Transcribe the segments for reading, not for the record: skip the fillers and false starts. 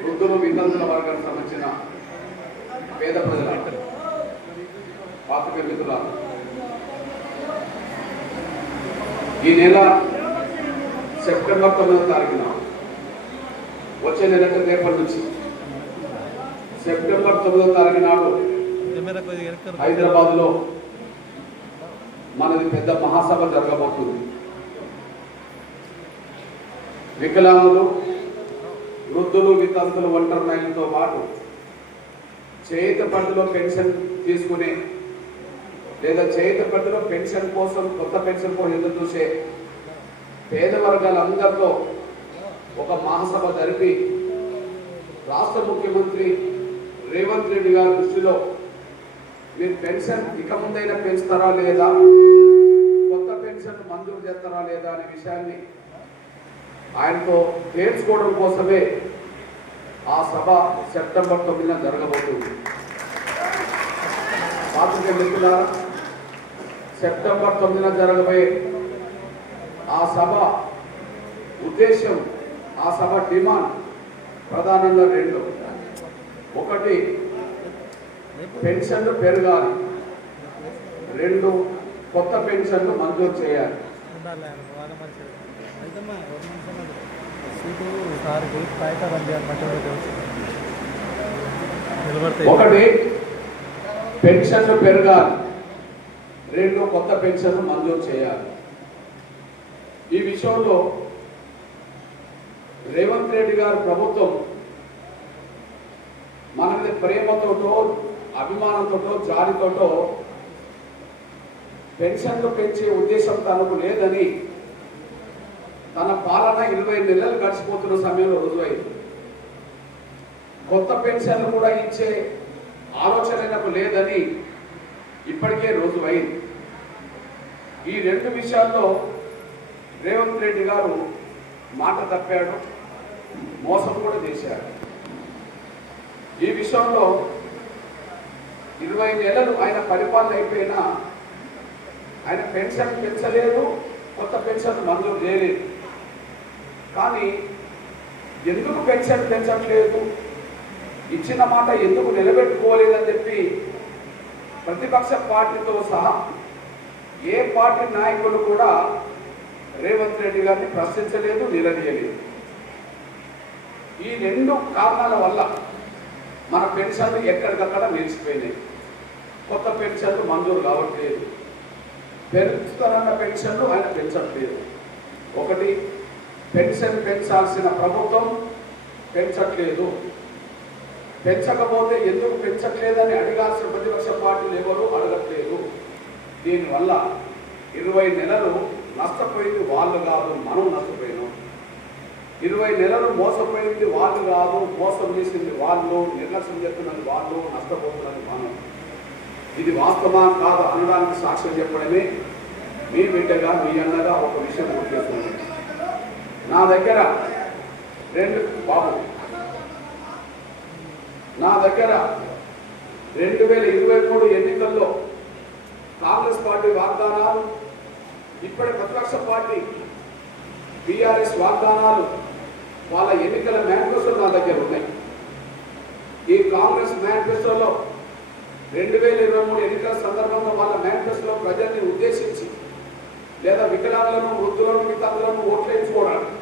వృద్ధులు వితంతుల వర్గానికి సంబంధించిన పేద ప్రజల పాత్రికేయ మిత్రులారా, ఈ నెల సెప్టెంబర్ 9వ తారీఖున వచ్చే నెల రేపటి నుంచి సెప్టెంబర్ 9వ తారీఖు నాడు హైదరాబాద్లో మనది పెద్ద మహాసభ జరగబోతుంది. వికలాంగులు, వృద్ధులు, వితంతులు, ఒంటరి మహిళలతో పాటు చేతి పట్టులో పెన్షన్ తీసుకునే లేదా చేతి పట్టులో పెన్షన్ కోసం కొత్త పెన్షన్ కోసం ఎదురు చూసే పేద వర్గాలందరితో ఒక మహాసభ జరిపి రాష్ట్ర ముఖ్యమంత్రి రేవంత్ రెడ్డి గారి దృష్టిలో మీరు పెన్షన్ ఇక ముందైనా పెంచుతారా లేదా, కొత్త పెన్షన్ మంజూరు చేస్తారా లేదా అనే విషయాన్ని ఆయనతో తేల్చుకోవడం కోసమే ఆ సభ సెప్టెంబర్ 9న జరగబోతుంది. పాత్రికేయ మిత్రులారా, సెప్టెంబర్ 9న జరగబోయే ఆ సభ ఉద్దేశం, ఆ సభ డిమాండ్ ప్రధానంగా రెండు. ఒకటి, పెన్షన్లు పెరగాలి. రెండు, కొత్త పెన్షన్లు మంజూరు చేయాలి. ఒకటి, పెన్షన్లు పెరగాలి. రెండు, కొత్త పెన్షన్లు మంజూరు చేయాలి. ఈ విషయంలో రేవంత్ రెడ్డి గారి ప్రభుత్వం మన మీద ప్రేమతోటో అభిమానంతోటో జాలితోటో పెన్షన్లు పెంచే ఉద్దేశం తనకు లేదని తన పాలన 20 నెలలు గడిచిపోతున్న సమయంలో రుజువైంది. కొత్త పెన్షన్లు కూడా ఇచ్చే ఆలోచనకు లేదని ఇప్పటికే రుజువైంది. ఈ రెండు విషయాల్లో రేవంత్ రెడ్డి గారు మాట తప్పాడు, మోసం కూడా చేశాడు. ఈ విషయంలో 20 నెలలు ఆయన పరిపాలన అయిపోయినా ఆయన పెన్షన్ పెంచలేదు, కొత్త పెన్షన్ మంజూరు చేయలేదు. కానీ ఎందుకు పెన్షన్ పెంచట్లేదు, ఇచ్చిన మాట ఎందుకు నిలబెట్టుకోలేదని చెప్పి ప్రతిపక్ష పార్టీతో సహా ఏ పార్టీ నాయకులు కూడా రేవంత్ రెడ్డి గారిని ప్రశ్నించలేదు, నిలదీయలేదు. ఈ రెండు కారణాల వల్ల మన పెన్షన్లు ఎక్కడికక్కడ నిలిచిపోయినాయి. కొత్త పెన్షన్లు మంజూరు కావట్లేదు, పెంచుతారన్న పెన్షన్లు ఆయన పెంచట్లేదు. ఒకటి, పెన్షన్ పెంచాల్సిన ప్రభుత్వం పెంచట్లేదు. పెంచకపోతే ఎందుకు పెంచట్లేదని అడగాల్సిన ప్రతిపక్ష పార్టీలు ఎవరు అడగట్లేదు. దీనివల్ల 20 నెలలు నష్టపోయింది వాళ్ళు కాదు, మనం నష్టపోయినాం. 20 నెలలు మోసపోయింది వాళ్ళు కాదు, మోసం చేసింది వాళ్ళు, నిర్లక్ష్యం చేస్తున్నది వాళ్ళు, నష్టపోతున్నది మనం. ఇది వాస్తవా కాదు అనడానికి సాక్ష్యం చెప్పడమే మీ బిడ్డగా, మీ అన్నగా ఒక విషయం గుర్తిస్తుంది. నా దగ్గర నా దగ్గర 2023 ఎన్నికల్లో కాంగ్రెస్ పార్టీ వాగ్దానాలు, ఇప్పటి ప్రతిపక్ష పార్టీ బీఆర్ఎస్ వాగ్దానాలు, వాళ్ళ ఎన్నికల మేనిఫెస్టో నా దగ్గర ఉన్నాయి. ఈ కాంగ్రెస్ మేనిఫెస్టోలో 2023 ఎన్నికల సందర్భంగా వాళ్ళ మేనిఫెస్టోలో ప్రజల్ని ఉద్దేశించి లేదా వికలాంగులను, వృద్ధులను, వితంతులను ఓట్లేయించుకోవడానికి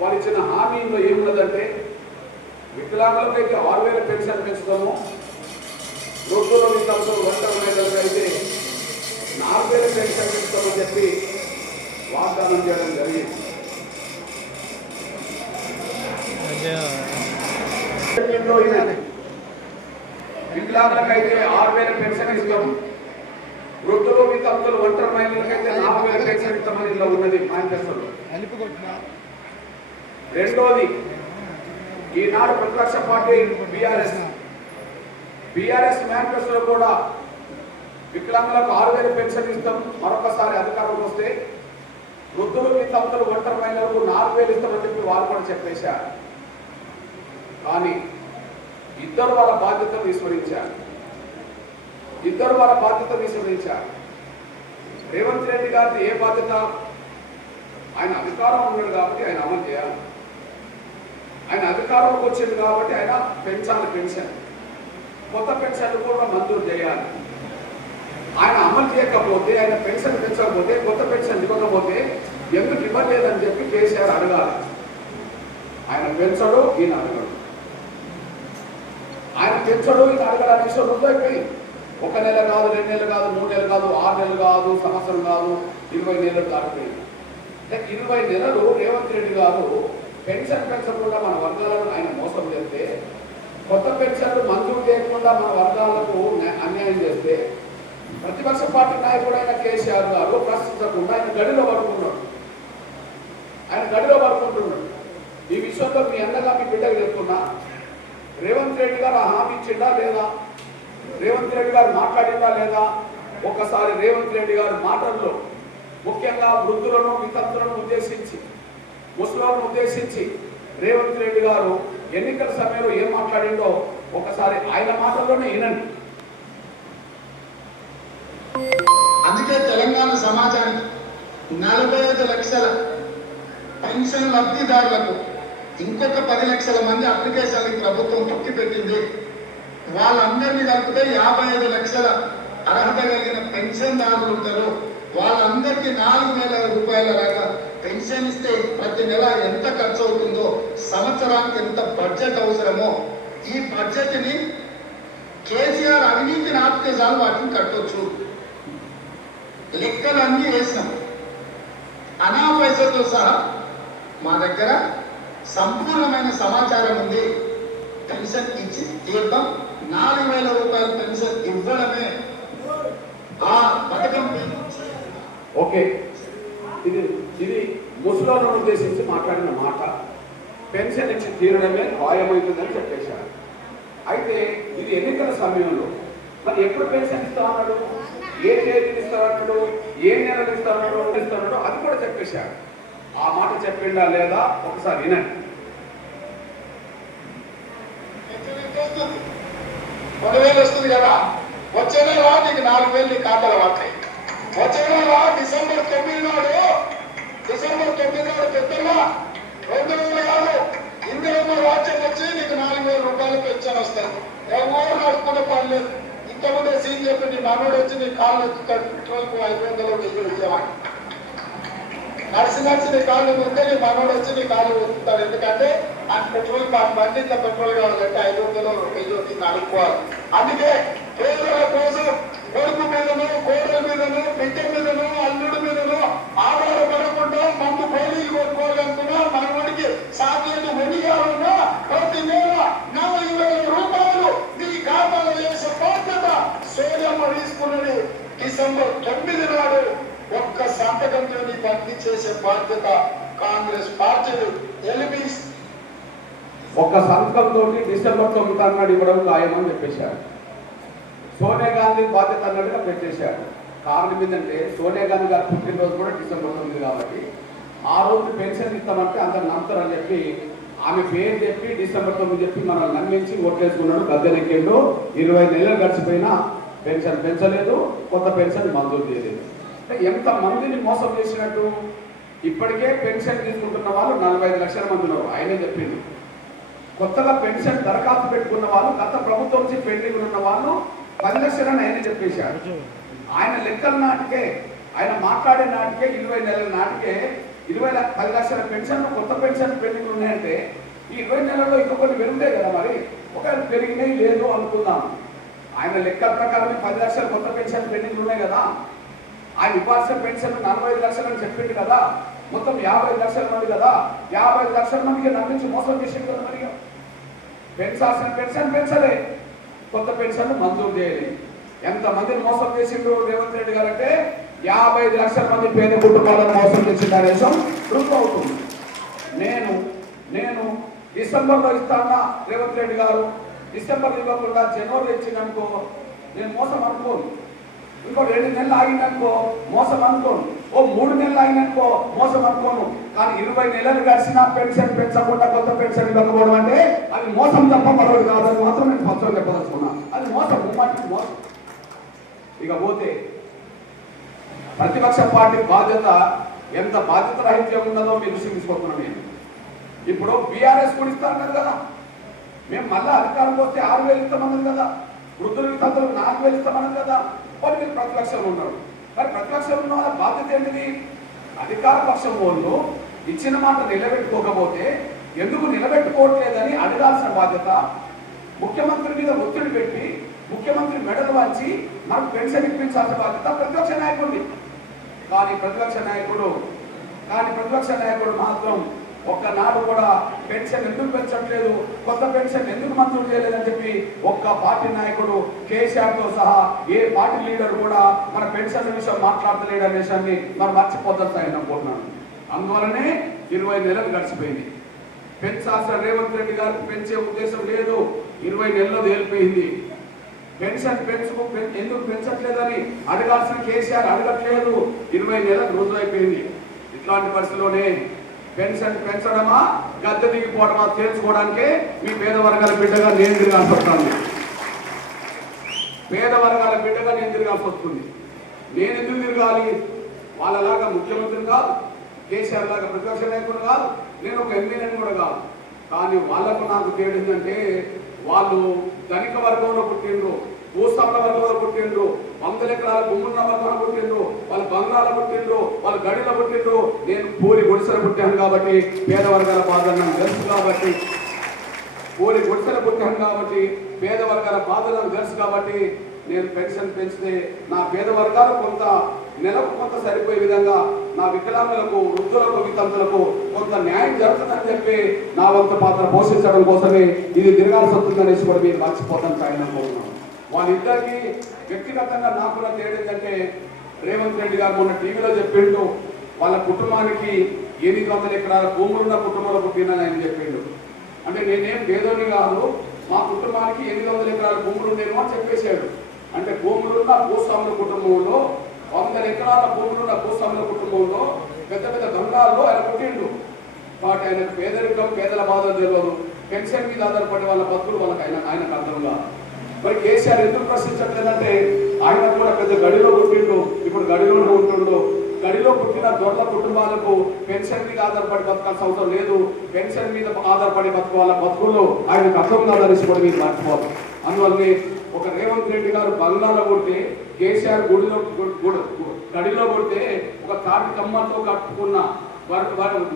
వాళ్ళు ఇచ్చిన హామీలో ఏమున్నదంటే, వికలాంగులకైతే 6,000 పెన్షన్ పెంచుతాము, వృద్ధులు, వితంతులు, ఒంటరి మహిళలకు అయితే 4,000 పెన్షన్ పెంచుతామని చెప్పి వాగ్దానం చేయడం జరిగింది. వికలాంగులకైతే 6,000 పెన్షన్ ఇస్తాము, వృద్ధులు, వితంతులు, ఒంటరి మహిళలకైతే 4,000 పెన్షన్ ఇస్తామని ఇలా ఉన్నది మేనిఫెస్టోలో. రెండోది, ఈనాడు ప్రతిపక్ష పార్టీ బీఆర్ఎస్ మేనిఫెస్టోలో కూడా వికలాంగులకు 6,000 పెన్షన్ ఇస్తాం, మరొకసారి అధికారంలో వస్తే వృద్ధులు, వితంతులు, ఒంటరి మహిళలకు 4,000 ఇస్తామని చెప్పి వాళ్ళు కూడా చెప్పేశారు. కానీ ఇద్దరు వాళ్ళ బాధ్యతను విస్మరించారు. రేవంత్ రెడ్డి గారిది ఏ బాధ్యత? ఆయన అధికారం ఉన్నాడు కాబట్టి ఆయన అమలు చేయాలి. ఆయన అధికారంలోకి వచ్చింది కాబట్టి ఆయన పెంచాలి పెన్షన్, కొత్త పెన్షన్ కూడా మంజూరు చేయాలి. ఆయన అమలు చేయకపోతే, ఆయన పెన్షన్ పెంచకపోతే, కొత్త పెన్షన్ ఇవ్వకపోతే ఎందుకు ఇవ్వలేదని చెప్పి కేసీఆర్ అడగాలి. ఆయన పెంచడు, ఈయన అడగడు. ఆయన పెంచడు, ఈయన అడగడానికి విషయం ఉందైపోయి 1 నెల కాదు, 2 నెలలు కాదు, 3 నెలలు కాదు, 6 నెలలు కాదు, సంవత్సరం కాదు, 20 నెలలు దాటిపోయింది. 20 నెలలు రేవంత్ రెడ్డి గారు పెన్షన్ పెంచకుండా మన వర్గాలను ఆయన మోసం చేస్తే, కొత్త పెన్షన్లు మంజూరు చేయకుండా మన వర్గాలకు అన్యాయం చేస్తే, ప్రతిపక్ష పార్టీ నాయకుడైన కేసీఆర్ గారు ప్రశ్నించకుండా ఆయన గడిలో పడుకున్నాడు. ఈ విషయంలో మీ అన్నగా మీ బిడ్డకు చెప్తున్నా, రేవంత్ రెడ్డి గారు హామీ ఇచ్చిండా లేదా, రేవంత్ రెడ్డి గారు మాట్లాడిందా లేదా? ఒక్కసారి రేవంత్ రెడ్డి గారి మాటల్లో ముఖ్యంగా వృద్ధులను, వితంతులను ఉద్దేశించి, ముస్లింలను ఉద్దేశించి రేవంత్ రెడ్డి గారు ఎన్నికల సమయంలో ఏం మాట్లాడిందో ఒకసారి ఆయన మాటల్లోనే వినండి. అందుకే తెలంగాణ సమాజానికి 45 లక్షల పెన్షన్ లబ్ధిదారులకు ఇంకొక 10 లక్షల మంది అప్లికేషన్లు ప్రభుత్వం తొక్కి పెట్టింది. వాళ్ళందరినీ కలిపితే 55 లక్షల అర్హత కలిగిన పెన్షన్దారులు ఉంటారు. వాళ్ళందరికీ 4,000 రూపాయల లాగా పెన్షన్ ఇస్తే ప్రతి నెల ఎంత ఖర్చు అవుతుందో, సంవత్సరానికి ఎంత బడ్జెట్ అవసరమో, ఈ బడ్జెట్ని కేసీఆర్ అవినీతిని ఆపితే చాలు వాటిని కట్టొచ్చు. లెక్కలన్నీ వేసినాం, అనా పైసలతో సహా మా దగ్గర సంపూర్ణమైన సమాచారం ఉంది. పెన్షన్ ఇచ్చి తీర్థం 4,000 రూపాయల పెన్షన్ ఇవ్వడమే ఆ పథకం. ఓకే, ఇది ముస్లింలను ఉద్దేశించి మాట్లాడిన మాట. పెన్షన్ ఇచ్చి తీరడమే ఖాయమవుతుందని చెప్పేశారు. అయితే ఇది ఎన్నికల సమయంలో మరి ఎప్పుడు పెన్షన్ ఇస్తా అన్నాడు, ఏ తేదీని ఇస్తాడు, ఏ నెలలు ఇస్తాడో అది కూడా చెప్పేశాడు. ఆ మాట చెప్పిండా లేదా ఒకసారి వినండి. 10,000 వస్తుంది కదా, వచ్చే నెల నీకు 4,000 నీ ఖాతాలో పడతాయి. వచ్చే నెల డిసెంబర్ 9 నాడు పెద్దగా 2,000 కాదు, ఇందులో రాజ్యం వచ్చి నీకు 4,000 రూపాయలు పెన్షన్ వస్తాయి. ఎవరు నడుపుకునే పని లేదు. ఇంతకుముందే సీన్ చెప్పి నీ మనోడు వచ్చి నీ కాళ్ళు ఎత్తుతాడు, పెట్రోల్కు 500 వెయ్యి ఇచ్చేవాడు. నడిచి నీ కాళ్ళు ముందే నీ మనోడు వచ్చి నీ కాళ్ళు ఎత్తుతాడు. ఎందుకంటే ఆ పెట్రోల్ బండి ఇంత పెట్రోల్ కావాలంటే 500 వెయ్యి నడుపుకోవాలి. అందుకే పేదల కోసం కొడుకు మీదను, కోడల మీదను, బిడ్డ మీదను, అల్లుడి మీదను ఆధారపడకుండా మందు పోలీలు కొట్టుకోవాలనుకున్నా మనవాడికి సాధ్యత వెనియాలన్నా ప్రతి నెల 4,000 రూపాయలు నీ ఖాతాలో వేసే బాధ్యత సోదమ్మ తీసుకున్నది. డిసెంబర్ 9 నాడు ఒక్క సంతకంతో నీ పంపిణీ చేసే బాధ్యత కాంగ్రెస్ పార్టీ ఎలిబీస్. ఒక్క సంతకంతో డిసెంబర్ 9 నాడు ఇవ్వడం ఖాయమని చెప్పేశారు. సోనియా గాంధీ బాధ్యత అన్నట్టుగా పెట్టేశాడు. కారణం ఏంటంటే సోనియా గాంధీ గారు పుట్టినరోజు కూడా డిసెంబర్ 9 కాబట్టి ఆ రోజు పెన్షన్ ఇస్తామంటే అందరు నమ్ముతారని చెప్పి ఆమె పేరు చెప్పి డిసెంబర్ 9 చెప్పి మనం నమ్మించి ఓట్లేసుకున్నాడు. గద్దెనెక్కిండు. 20 నెలలు గడిచిపోయినా పెన్షన్ పెంచలేదు, కొత్త పెన్షన్ మంజూరు చేయలేదు. ఎంత మందిని మోసం చేసినట్టు. ఇప్పటికే పెన్షన్ తీసుకుంటున్న వాళ్ళు 45 లక్షల మంది ఉన్నారు. ఆయనే చెప్పింది. కొత్తగా పెన్షన్ దరఖాస్తు పెట్టుకున్న వాళ్ళు, గత ప్రభుత్వం నుంచి పెండింగ్ ఉన్న వాళ్ళు 10 లక్షలని ఆయన చెప్పేశాడు. ఆయన లెక్కల నాటికే, ఆయన మాట్లాడే నాటికే 20 నెలల నాటికే 10 లక్షల పెన్షన్, కొత్త పెన్షన్ పెండింగ్ ఉన్నాయంటే ఈ 20 నెలల్లో ఇంకా కొన్ని పెరుగుతాయి కదా. మరి ఒకవేళ పెరిగినాయి లేదు అనుకుందాం. ఆయన లెక్కల ప్రకారం 10 లక్షల కొత్త పెన్షన్ పెండింగ్ ఉన్నాయి కదా. ఆయన ఇవ్వాల్సిన పెన్షన్ 45 లక్షలు అని చెప్పింది కదా. మొత్తం 50 లక్షల మంది కదా. 50 లక్షల మందికి నమ్మించి మోసం చేసింది కదా. మరి పెంచాల్సిన పెన్షన్ పెంచలే, కొత్త పెన్షన్ మంజూరు చేయాలి. ఎంతమందిని మోసం చేసిండు రేవంత్ రెడ్డి గారు అంటే 55 లక్షల మంది పేద కుటుంబాలను మోసం చేసిండు అనే విషయం రుజువు అవుతుంది. నేను డిసెంబర్లో ఇస్తానా రేవంత్ రెడ్డి గారు, డిసెంబర్ ఇవ్వకుండా జనవరి ఇచ్చిందనుకో నేను మోసం అనుకోను. ఇంకో 2 నెలలు ఆగిననుకో మోసం అనుకోను. ఓ 3 నెలలు ఆగిననుకో మోసం అనుకోను. కానీ 20 నెలలు గడిచినా పెన్షన్ పెంచకుండా కొత్త పెన్షన్ ఇవ్వకపోవడం అంటే అది మోసం తప్ప మరొకటి కాదని మాత్రం నేను పత్రం చెప్పదలుచుకున్నాను. అది మోసం, ముమ్మాటికి మోసం. ఇక పోతే ప్రతిపక్ష పార్టీ బాధ్యత ఎంత బాధ్యత రాహిత్యం ఉన్నదో మీరు చూపించుకుంటున్నాను. నేను ఇప్పుడు బీఆర్ఎస్ కూడా ఇస్తారన్నారు కదా, మేము మళ్ళీ అధికారంకి వస్తే 6,000 ఇస్తామన్నది కదా, వృద్ధులకి తల్లులకు 4,000 ఇస్తామన్నది కదా. వాళ్ళు మీరు ప్రతిపక్షంలో ఉన్నారు. మరి ప్రతిపక్షంలో ఉన్న వాళ్ళ బాధ్యత ఏంటిది? అధికార పక్షం వాళ్ళు ఇచ్చిన మాట నిలబెట్టుకోకపోతే ఎందుకు నిలబెట్టుకోవట్లేదని అడగాల్సిన బాధ్యత, ముఖ్యమంత్రి మీద ఒత్తిడి పెట్టి ముఖ్యమంత్రి మెడలు వంచి నాకు పెన్షన్ ఇప్పించాల్సిన బాధ్యత ప్రతిపక్ష నాయకుడిని. కానీ ప్రతిపక్ష నాయకుడు మాత్రం ఒక్కనాడు కూడా పెన్షన్ ఎందుకు పెంచట్లేదు, కొత్త పెన్షన్ ఎందుకు మంజూరు చేయలేదని చెప్పి ఒక్క పార్టీ నాయకుడు కేసీఆర్తో సహా ఏ పార్టీ లీడర్ కూడా మన పెన్షన్ విషయం మాట్లాడతలేడు అనే విషయాన్ని మనం మర్చిపోతాం అనుకుంటున్నాను. అందువలనే 20 నెలలు గడిచిపోయింది. పెంచాల్సిన రేవంత్ రెడ్డి గారికి పెంచే ఉద్దేశం లేదు. 20 నెలల్లో తేలిపోయింది. పెన్షన్ ఎందుకు పెంచట్లేదని అడగాల్సిన కేసీఆర్ అడగట్లేదు. 20 నెలలు రుజువైపోయింది. ఇట్లాంటి పరిస్థితిలోనే పెన్షన్ పెంచడమా గద్దె దిగిపోవడమా తేల్చుకోవడానికే మీ పేద వర్గాల బిడ్డగా నేను తిరగాల్సి వస్తుంది. నేను ఎందుకు తిరగాలి? వాళ్ళలాగా ముఖ్యమంత్రి కాదు, కేసీఆర్ లాగా ప్రతిపక్ష నాయకుడు కాదు, నేను ఒక ఎమ్మెల్యేని కూడా కాదు. కానీ వాళ్ళకు నాకు తేలిందంటే వాళ్ళు ధనిక వర్గంలో పుట్టిండ్రు, భూస్వాముల వర్గంలో పుట్టిండ్రు, 100 ఎకరాల భూమున్న వర్గంలో పుట్టిండ్రు, వాళ్ళు బంగాళాలు పుట్టిండ్రు, వాళ్ళు గడిలో పుట్టిండ్రు. నేను పూరి గుడిసెలు పుట్టాను కాబట్టి పేద వర్గాల బాధలు నాకు తెలుసు కాబట్టి, పేద వర్గాల బాధలు నాకు తెలుసు కాబట్టి నేను పెన్షన్ పెంచితే నా పేద వర్గాలు కొంత నెలకు కొంత సరిపోయే విధంగా నా వికలాంగులకు, వృద్ధులకు, వితంతులకు కొంత న్యాయం జరుగుతుందని చెప్పి నా వంతు పాత్ర పోషించడం కోసమే ఇది తిరగాల్సి వస్తుందనేసి కూడా మీరు మర్చిపోతాను అనుకుంటున్నాను. వాళ్ళిద్దరికీ వ్యక్తిగతంగా నాకు కూడా తేడంటే రేవంత్ రెడ్డి గారు మొన్న టీవీలో చెప్పిండు వాళ్ళ కుటుంబానికి 800 ఎకరాల భూములున్న కుటుంబంలో పుట్టినని ఆయన చెప్పిండు. అంటే నేనేం పేదోని కాదు, మా కుటుంబానికి 800 ఎకరాల భూములు ఉండేమో అని చెప్పేశాడు. అంటే భూములున్న భూస్వాముల కుటుంబంలో 100 ఎకరాల భూములున్న భూస్వాముల కుటుంబంలో పెద్ద పెద్ద బంగాల్లో ఆయన పుట్టిండు. వాటి ఆయనకు పేదరికం, పేదల బాధలు తెలియదు. పెన్షన్ మీద ఆధారపడే వాళ్ళ బతుకులు వాళ్ళకి ఆయనకు అర్థం కాదు. మరి కేసీఆర్ ఎందుకు ప్రశ్నించట్లేదంటే ఆయన కూడా పెద్ద గడిలో పుట్టిండు, ఇప్పుడు గడిలోనే ఉంటుండు. గడిలో పుట్టిన దొరల కుటుంబాలకు పెన్షన్ మీద ఆధారపడి బతకాల్సిన అవసరం లేదు. పెన్షన్ మీద ఆధారపడి బతుకు వాళ్ళ బతుకుల్లో ఆయనకు అర్థం కాదనేసి కూడా మీరు మర్చిపోవాలి. అందువల్లనే ఒక రేవంత్ రెడ్డి గారు బంగ్లాలో కొడితే, కేసీఆర్ గడిలో కొడితే ఒక తాటి కమ్మతో కట్టుకున్న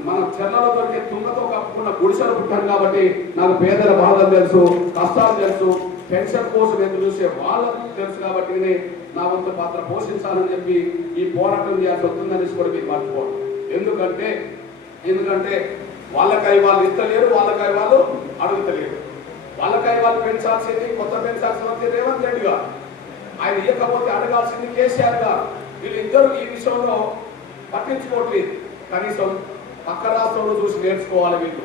మన చెర్లలో దొరికే తుంగతో కప్పుకున్న గుడిసెలు పుట్టాను కాబట్టి నాకు పేదల బాధలు తెలుసు, కష్టాలు తెలుసు, పెన్షన్ కోసం ఎదురు చూసే వాళ్ళకు తెలుసు కాబట్టి నా వంతు పాత్ర పోషించాలని చెప్పి ఈ పోరాటం చేయాల్సి వస్తుందనేసి కూడా మీరు మర్చిపోవడం. ఎందుకంటే వాళ్ళకై వాళ్ళు ఇస్తలేరు, వాళ్ళకై వాళ్ళు అడుగుతలేరు. వాళ్ళకై వాళ్ళు పెంచాల్సింది, కొత్త పెంచాల్సింది రేవంత్ రెడ్డి గారు, ఆయన ఇవ్వకపోతే అడగాల్సింది కేసీఆర్ గారు. వీళ్ళిద్దరూ ఈ విషయంలో పట్టించుకోవట్లేదు. కనీసం పక్క రాష్ట్రంలో చూసి నేర్చుకోవాలి. వీళ్ళు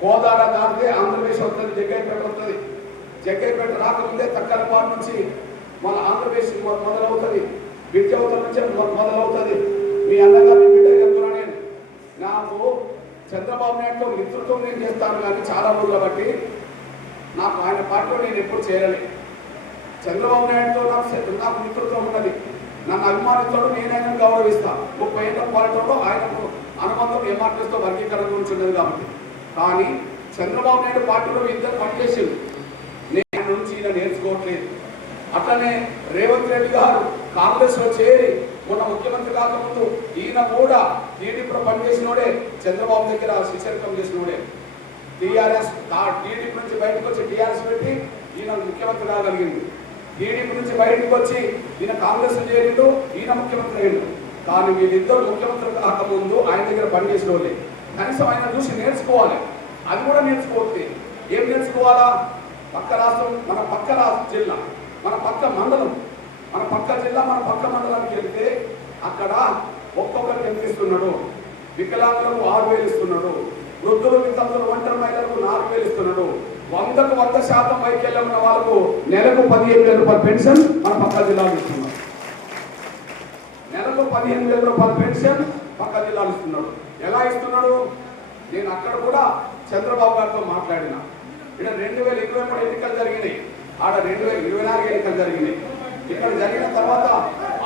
కోదాడ దాటితే ఆంధ్రప్రదేశ్ వస్తుంది, జగ్గైపేట వస్తుంది. జగ్గైపేట రాకముందే తక్కలపాటు నుంచి మన ఆంధ్రప్రదేశ్ మొదలవుతుంది, విద్యావతల నుంచి మొదలవుతుంది. మీ అన్నగారిని బిడ్డ చెప్తున్నా నాకు చంద్రబాబు నాయుడుతో మిత్రుత్వం నేను చేస్తాను కానీ చాలా రోజులు బట్టి నాకు ఆయన పార్టీలో నేను ఎప్పుడు చేరలేదు. చంద్రబాబు నాయుడుతో నాకు మిత్రుత్వం ఉన్నది, నన్ను అభిమానిస్తాడు, నేను ఆయన గౌరవిస్తాను. 30 ఏళ్ళ పాలనలో ఆయనకు అనుబంధం ఎంఆర్టీఎస్తో వర్గీకరణ గురించి ఉన్నది కాబట్టి. కానీ చంద్రబాబు నాయుడు పార్టీలో ఇద్దరు పనిచేసింది, నేను నుంచి ఈయన నేర్చుకోవట్లేదు. అట్లనే రేవంత్ రెడ్డి గారు కాంగ్రెస్లో చేరి మొన్న ముఖ్యమంత్రి కాకముందు ఈయన కూడా టీడీపీలో పనిచేసినోడే, చంద్రబాబు దగ్గర శిష్యరికం చేసినోడే. టీడీపీ నుంచి బయటకు వచ్చి టీఆర్ఎస్ పెట్టి ఈయన ముఖ్యమంత్రి కాగలిగింది. టీడీపీ నుంచి బయటకు వచ్చి ఈయన కాంగ్రెస్ చేరిండు, ఈయన ముఖ్యమంత్రి అయ్యిండు. కానీ వీళ్ళిద్దరు ముఖ్యమంత్రి కాకముందు ఆయన దగ్గర పనిచేసిన వాళ్ళే. కనీసం ఆయన చూసి నేర్చుకోవాలి. అది కూడా నేర్చుకోవచ్చు. ఏం నేర్చుకోవాలా? పక్క రాష్ట్రం, మన పక్క జిల్లా, మన పక్క మండలం, మన పక్క జిల్లా, మన పక్క మండలానికి వెళ్తే అక్కడ ఒక్కొక్కరికి ఎంత ఇస్తున్నాడు? వికలాంగులకు 6,000 ఇస్తున్నాడు, వృద్ధులు, వితంతులు, ఒంటరి మహిళలకు 4,000 ఇస్తున్నాడు. 100కు 100% వైకల్యం ఉన్న వాళ్ళకు నెలకు 15,000 రూపాయల పెన్షన్ మన పక్క జిల్లాలో ఇస్తున్నాడు. నెలకు 15,000 రూపాయల పెన్షన్ పక్క జిల్లాలో ఇస్తున్నాడు. ఎలా ఇస్తున్నాడు? నేను అక్కడ కూడా చంద్రబాబు గారితో మాట్లాడినా. ఇక్కడ 2023 ఎన్నికలు జరిగినాయి, ఆడ 2024 ఎన్నికలు జరిగినాయి. ఇక్కడ జరిగిన తర్వాత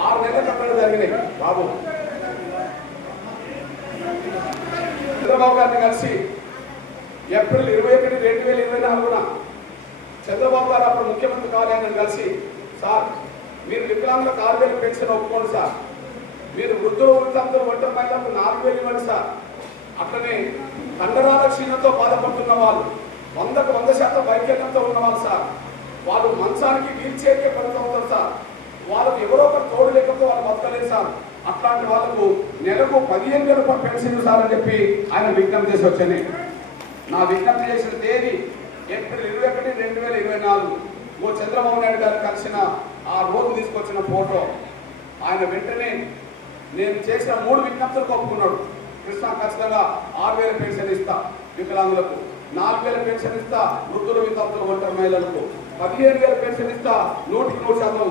6 నెలలకు అక్కడ జరిగినాయి. బాబు చంద్రబాబు గారిని కలిసి ఏప్రిల్ 21, 2024 చంద్రబాబు గారు అప్పుడు ముఖ్యమంత్రి కార్యాలయాన్ని కలిసి, సార్ మీరు వికలాంగులకు 6,000 పెన్షన్ ఒప్పుకోండి సార్, మీరు వృద్ధులు వృద్ధాంతులు ఒంటరి మహిళలకు 4,000 ఇవ్వండి సార్, అట్లనే కండరాల క్షీణతో బాధపడుతున్న వాళ్ళు 100% వైకల్యంతో ఉన్నవాళ్ళు సార్, వాళ్ళు మంచానికి వీల్ చైర్కే పడుతుంటారు సార్, వాళ్ళకి ఎవరో ఒకరు తోడు లేకపోతే వాళ్ళు బతకలేదు సార్, అట్లాంటి వాళ్ళకు నెలకు 15,000 రూపాయలు పెన్షన్ సార్ అని చెప్పి ఆయన విజ్ఞప్తి చేసి వచ్చాను. నా విజ్ఞప్తి చేసిన తేదీ ఏప్రిల్ 21, 2024. చంద్రబాబు నాయుడు గారు కలిసిన ఆ రోజు తీసుకొచ్చిన ఫోటో. ఆయన వెంటనే నేను చేసిన 3 విజ్ఞప్తులకు ఒప్పుకున్నాడు. కృష్ణ ఖచ్చితంగా 6,000 పెన్షన్ ఇస్తా వికలాంగులకు, 4,000 పెన్షన్ ఇస్తా వృద్ధులు వితంతులు ఒంటరి మహిళలకు, 15,000 పెన్షన్ ఇస్తా 100%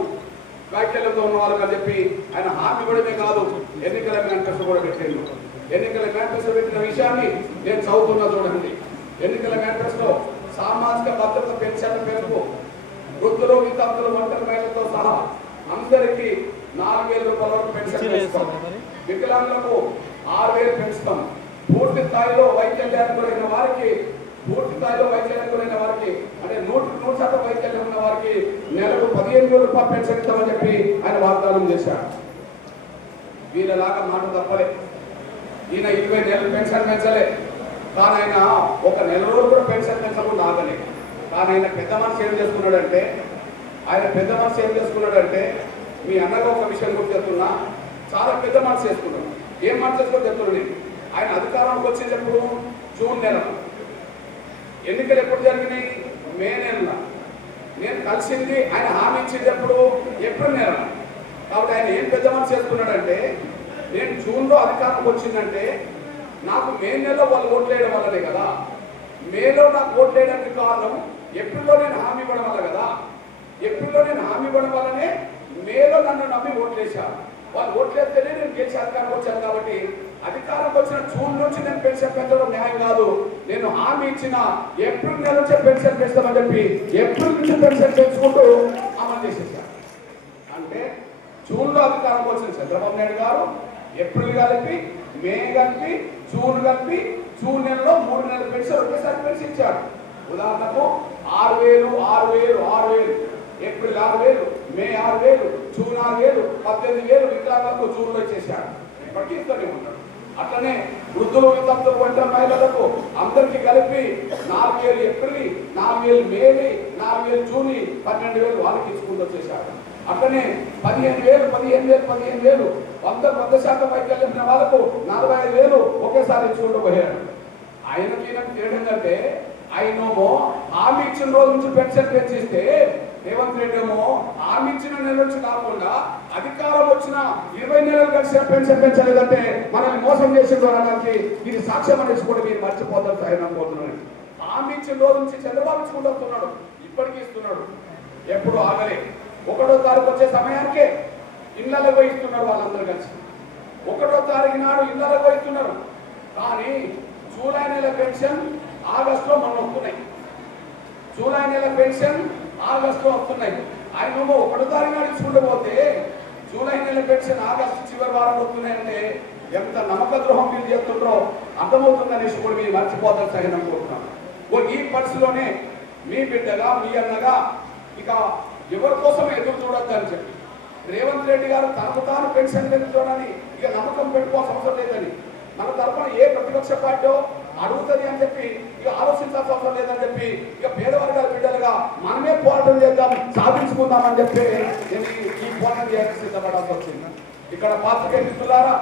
వ్యాఖ్యలతో ఉన్న వాళ్ళకి అని చెప్పి ఆయన హామీ ఇవ్వడమే కాదు, ఎన్నికల మేనిఫెస్టో కూడా పెట్టిండు. ఎన్నికల మేనిఫెస్టో పెట్టిన విషయాన్ని నేను చదువుతున్నా చూడండి. ఎన్నికల మేనిఫెస్టో సామాజిక భద్రత పెన్షన్ల పెంపు, వృద్ధులు వితంతులు ఒంటరి మహిళలతో సహా అందరికీ 4,000 రూపాయల వరకు పెన్షన్ పెంచుతాం, వికలాంగులకు 6,000 పెంచుతాం, పూర్తి స్థాయిలో వైకల్యానికి గురైన వారికి అంటే 100% వైకల్యం ఉన్న వారికి నెలకు 15,000 రూపాయలు పెన్షన్ ఇస్తామని చెప్పి ఆయన వాగ్దానం చేశారు. వీళ్ళలాగా మాట తప్పలే. ఈయన 20 నెలలు పెన్షన్ పెంచలే, కానీ ఆయన ఒక నెల రోజులు కూడా పెన్షన్ పెంచకుండా ఆగలే. కానీ ఆయన పెద్ద మనసు ఏం చేసుకున్నాడంటే మీ అన్నగా ఒక విషయం గుర్తు చెప్తున్నా, చాలా పెద్ద మనసు చేసుకున్నాడు. ఏం మనసు చేసుకుని చెప్తున్నాడు నేను, ఆయన అధికారంలోకి వచ్చేటప్పుడు జూన్ నెల, ఎన్నికలు ఎప్పుడు జరిగినాయి మే నెల, నేను కలిసింది ఆయన హామీ ఇచ్చేటప్పుడు ఏప్రిల్ నెల. కాబట్టి ఆయన ఏం పెద్ద మనసు చేసుకున్నాడంటే, నేను జూన్లో అధికారంలోకి వచ్చిందంటే నాకు మే నెలలో వాళ్ళు ఓట్లు వేయడం వల్లనే కదా, మేలో నాకు ఓట్లు వేయడానికి కారణం ఏప్రిల్లో నేను హామీ ఇవ్వడం వల్ల కదా, ఏప్రిల్లో నేను హామీ ఇవ్వడం వల్లనే మేలో నన్ను నమ్మి ఓట్లు వేశారు. వాళ్ళు ఓట్లు వేస్తేనే నేను గెలిచి అధికారంలోకి వచ్చాను. కాబట్టి అధికారంలోకి వచ్చిన జూన్ నుంచి నేను పెన్షన్ పెంచడం న్యాయం కాదు, నేను హామీ ఇచ్చిన ఏప్రిల్ నెల నుంచే పెన్షన్ పెంచుతామని చెప్పి ఏప్రిల్ నుంచి పెన్షన్ పెంచుకుంటూ అమలు చేసేసారు. అంటే జూన్లో అధికారంలోకి వచ్చిన చంద్రబాబు నాయుడు గారు ఏప్రిల్ కలిపి, మే కలిపి, జూన్ కలిపి, జూన్ నెలలో 3 నెలల పెన్షన్ ఒకేసారి పెన్షన్ ఇచ్చాడు. ఉదాహరణకు 6,000 ఏప్రిల్ 6,000, మే 6,000, జూన్ 6,000, 18,000 వికలాంగులకు జూన్లో ఇచ్చేసాడు. ఇప్పటికీ ఇస్తూనే ఉంటాడు. అట్లనే వృద్ధులు వితంతులు ఒంటరి మహిళలకు అందరికీ కలిపి 4,000 ఏప్రిల్, 4,000 మేలి, 4,000 జూని, 12,000 వాళ్ళకి ఇచ్చుకుంటూ వచ్చేసాడు. అట్లనే 15,000 100% వైకల్యం ఉన్న వాళ్ళకు 45,000 ఒకేసారి ఇచ్చుకుంటూ పోయాడు. ఆయనకి తేడం కంటే ఆయనేమో హామీ ఇచ్చిన రోజు నుంచి పెన్షన్ పెంచిస్తే, రేవంత్ రెడ్డి ఏమో హామీ ఇచ్చిన నెల నుంచి కాకుండా అధికారం వచ్చిన 20 నెలలు కలిసిన పెన్షన్ పెంచలేదంటే మనల్ని మోసం చేసిండు అనడానికి ఇది సాక్ష్యం అనేసి కూడా మీరు మర్చిపోతారు సార్ అనుకుంటున్నాను. హామీ ఇచ్చిన రోజు నుంచి చంద్రబాబు ఇచ్చుకుంటూ వస్తున్నాడు, ఇప్పటికీ ఇస్తున్నాడు, ఎప్పుడు ఆగలే. 1వ తారీఖు వచ్చే సమయానికే ఇళ్లలో పోయి ఇస్తున్నారు వాళ్ళందరూ కలిసి. 1వ తారీఖు నాడు ఇళ్లలో పోయి ఇస్తున్నారు. కానీ జూలై నెల పెన్షన్ ఆగస్టులో మనం వస్తున్నాయి. జూలై నెల పెన్షన్ ఆగస్టులో వస్తున్నాయి. ఆయన 1వ తారీఖు నాడు ఇచ్చుకుంటూ పోతే జూలై నెల పెన్షన్ ఆగస్టు చివరి వారం వస్తున్నాయంటే ఎంత నమ్మక ద్రోహం మీరు చేస్తుంటారో అర్థమవుతుందనేసి కూడా మీరు మర్చిపోతారు సరే అనుకుంటున్నాను. ఈ పరిస్థితిలోనే మీ బిడ్డగా, మీ అన్నగా ఇక ఎవరి కోసం ఎదురు చూడొద్దని చెప్పి రేవంత్ రెడ్డి గారు తనకు తాను పెన్షన్ పెంచుకోవడానికి ఇక నమ్మకం పెట్టుకోవాల్సిన అవసరం లేదని, మన తరఫున ఏ ప్రతిపక్ష పార్టీ అడుగుతుంది అని చెప్పి ఇక ఆలోచించాల్సిన అవసరం లేదని చెప్పి ఇక పేదవర్గాల బిడ్డలుగా మనమే పోరాటం చేద్దాం, సాధించుకుందామని చెప్పి నేను ఈ పోరాటం చేయడానికి సిద్ధపడాల్సి వచ్చింది. ఇక్కడ పాత్రికేయ మిత్రులారా